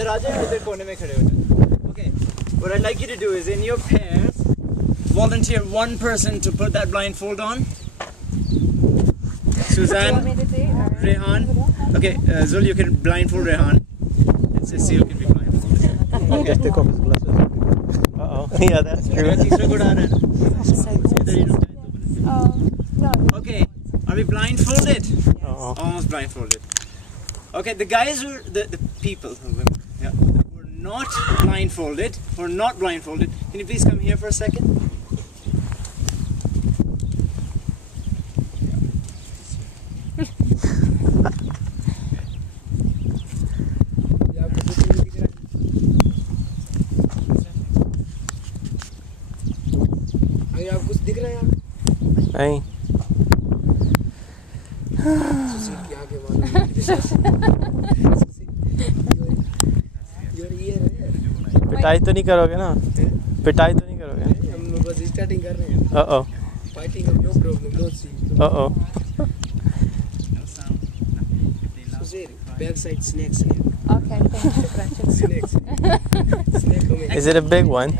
अंदर आ जाए इधर कोने में खड़े हो जाए. Okay. What I'd like you to do is in your pairs, volunteer one person to put that blindfold on. Suzanne, Rehan. Okay, Zul, you can blindfold Rehan. And Cecile can be blindfolded. Okay. Just take off his glasses. Uh-oh. Yeah, that's true. Okay, are we blindfolded? Uh-oh. Almost blindfolded. Okay, the guys who the people who are not blindfolded, can you please come here for a second? आपको कुछ दिख रहा है? नहीं. पिटाई तो नहीं करोगे ना? पिटाई तो नहीं करोगे? हम बस स्टार्टिंग कर रहे हैं. Uh-oh. Fighting of no problem, no see. Uh-oh. Back side snake. Okay, thank you. Snake. Is it a big one?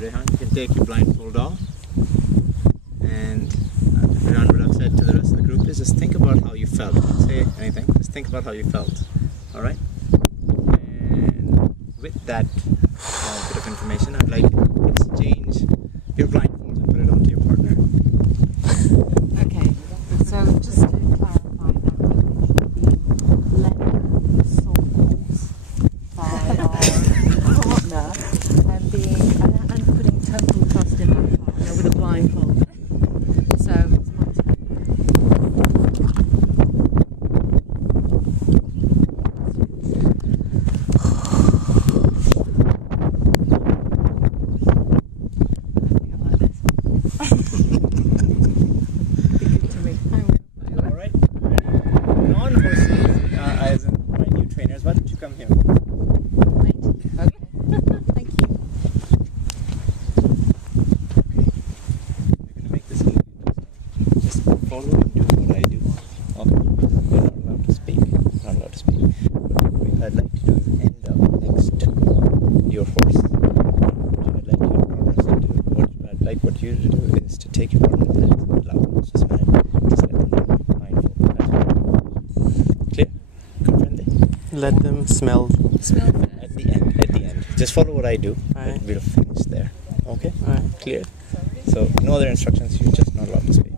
Rehan, you can take your blindfold off. And Rehan, what I've said to the rest of the group is just think about how you felt. Say anything. Just think about how you felt. All right. And with that bit of information, I'd like you to exchange your blindfold and put it onto your partner. Okay, so just to clarify that the letter source by our partner and putting total trust in our partner with a blindfold. So it's my turn. All right. Non-horses, as in my new trainers, why don't you come here? Okay. Thank you. We're gonna make this easy. Just follow and do what I do. Okay. You're not allowed to speak. Not allowed to speak. What I'd like to do is end up next to your horse. What I'd like you to do is to take your partner's hands and allow them to smile. Just let them be mindful. Clear? Comprende? Let them smell. Smell first. At the end. Just follow what I do. Alright. We'll finish there. Okay? Alright. Clear? So, no other instructions, you're just not allowed to speak.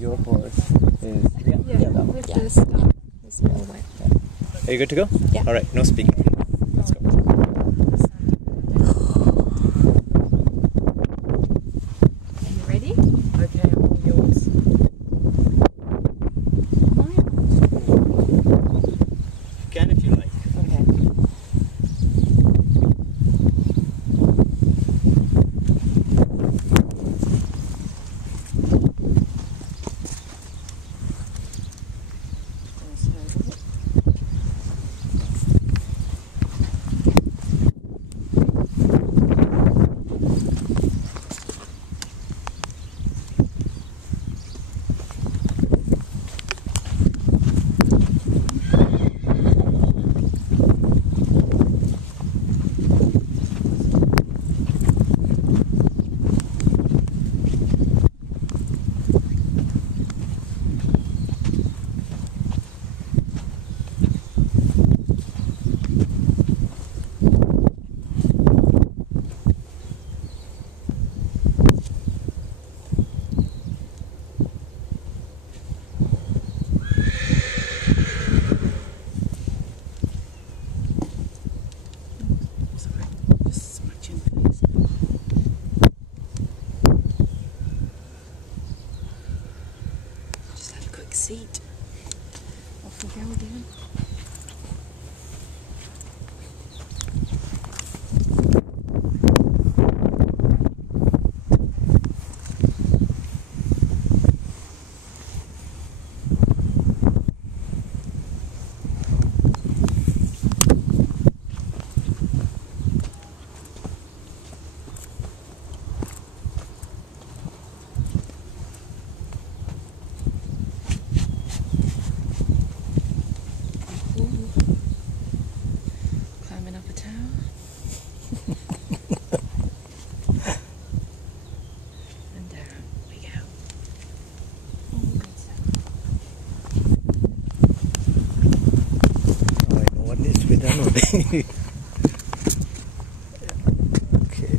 Your horse is... that one. With the start, the small way. Are you good to go? Yeah. Alright, no speaking. Let's go. Are you ready? Okay, I'm all yours. You can if you like. Okay. Seat. Off we go again. Climbing up a tower. And down we go. I know what needs to be done already. Okay.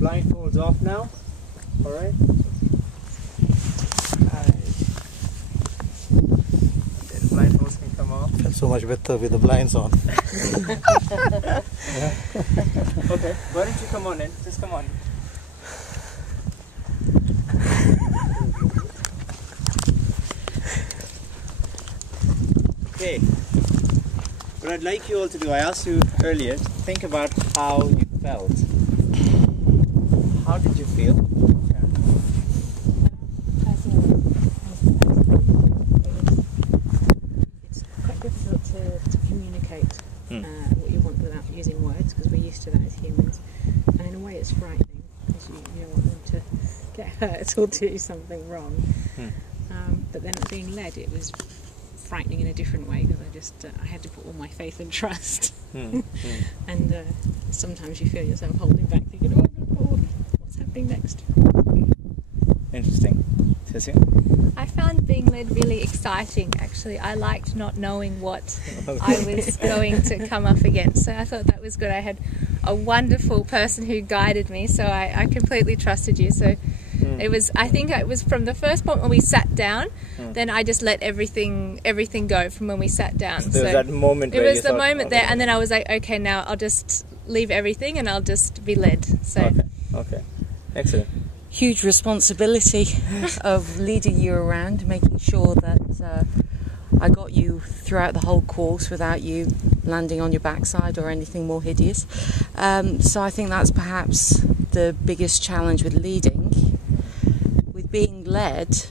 blindfolds off now. All right. The blindfolds can come off. Feels so much better with the blinds on. Okay. Why don't you come on in? Just come on. Okay. What I'd like you all to do, I asked you earlier, think about how you felt. How did you feel? It's quite difficult to communicate what you want without using words, because we're used to that as humans. And in a way it's frightening, because you don't want them to get hurt or do something wrong. But then being led, it was frightening in a different way, because I had to put all my faith and trust. And sometimes you feel yourself holding back, thinking, oh God, what's happening next? Interesting. Cecilia? I found being led really exciting, actually. I liked not knowing what I was going to come up against, so I thought that was good. I had a wonderful person who guided me, so I completely trusted you. So it was, I think it was from the first point when we sat down, then I just let everything go from when we sat down. So there was that moment where it was you the thought, moment there, and then I was like, okay, now I'll just leave everything and I'll just be led. So Okay. Excellent. Huge responsibility of leading you around, making sure that I got you throughout the whole course without you landing on your backside or anything more hideous. So I think that's perhaps the biggest challenge with leading. With being led,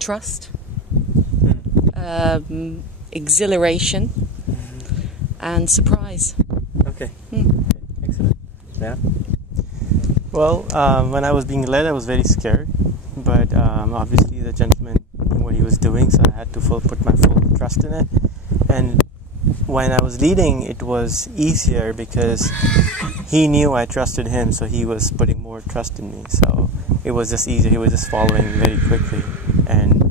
trust, exhilaration, and surprise. Okay. Excellent. Yeah. Well, when I was being led, I was very scared, but obviously the gentleman knew what he was doing, so I had to put my full trust in it. And when I was leading, it was easier because he knew I trusted him, so he was putting more trust in me. So it was just easier. He was just following very quickly, and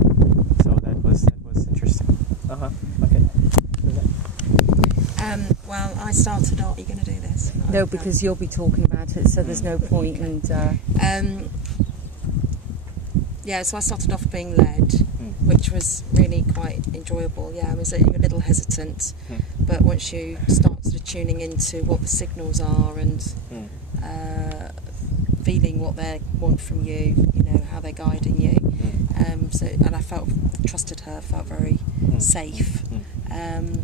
so that was interesting. Okay. Well, I started off. Are you going to do this? No, because you'll be talking about it, so there's no point. And yeah, so I started off being led, which was really quite enjoyable. Yeah, I was a little hesitant, but once you start sort of tuning into what the signals are and feeling what they want from you, you know, how they're guiding you. And I trusted her, felt very safe.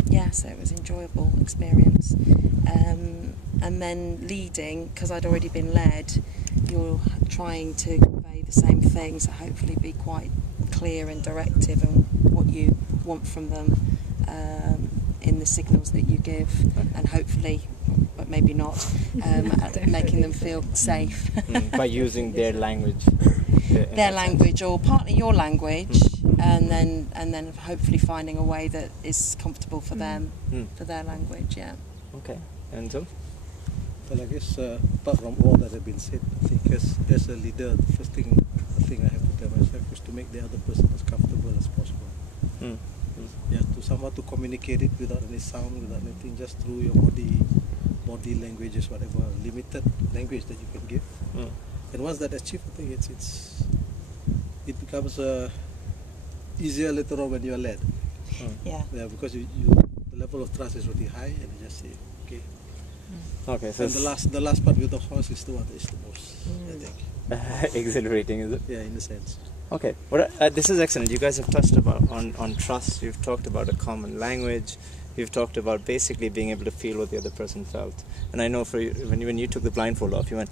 Yeah, so it was an enjoyable experience. And then leading, because I'd already been led, you're trying to convey the same things, so hopefully be quite clear and directive on what you want from them in the signals that you give, and hopefully, but maybe not, making them feel safe. By using their language. Their language, or partly your language, and then hopefully finding a way that is comfortable for them, for their language. Yeah. Okay. And so? Well, I guess apart from all that have been said, I think as a leader, the first thing I have to tell myself is to make the other person as comfortable as possible. Yeah, to somehow to communicate it without any sound, without anything, just through your body languages, whatever limited language that you can give. And once that achieved, I think it becomes easier later on when you are led. Yeah. Yeah, because the level of trust is really high, and you just say, okay. Okay. So And the last part with the horse is the one that is the most, I think. exhilarating, is it? Yeah, in a sense. Okay. This is excellent. You guys have touched about on trust. You've talked about a common language. You've talked about basically being able to feel what the other person felt. And I know for you, when you took the blindfold off, you went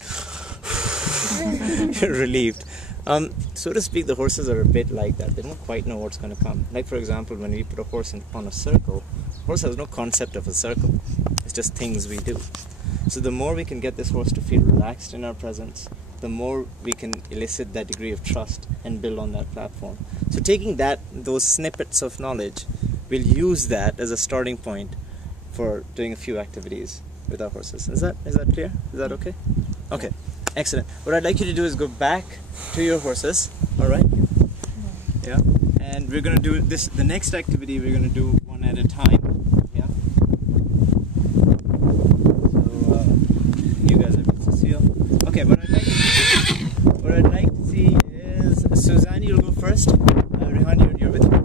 you're relieved. So to speak, the horses are a bit like that. They don't quite know what's going to come. Like, for example, when we put a horse on a circle, the horse has no concept of a circle. It's just things we do. So the more we can get this horse to feel relaxed in our presence, the more we can elicit that degree of trust and build on that platform. So taking those snippets of knowledge, we'll use that as a starting point for doing a few activities with our horses. Is that clear? Is that okay? Okay, excellent. What I'd like you to do is go back to your horses, all right? Yeah. And we're going to do this. The next activity we're going to do one at a time. Yeah. So Okay, what I'd like to see is Suzanne, you'll go first. Rehan, you're with me.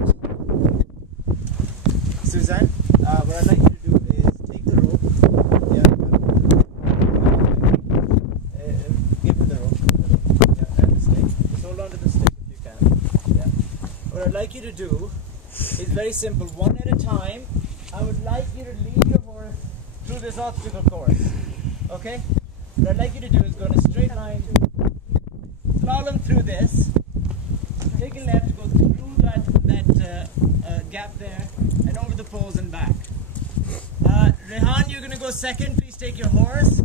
Suzanne, what I'd like you to do is take the rope. Yeah. Give me the rope. Yeah, and the stick. Just hold on to the stick if you can. Yeah. What I'd like you to do is very simple. One at a time, I would like you to lead your horse through this obstacle course. Okay? What I'd like you to do is go in a straight line, slalom through this, take a left, go through that gap there, and over the poles and back. Rehan, you're going to go second. Please take your horse.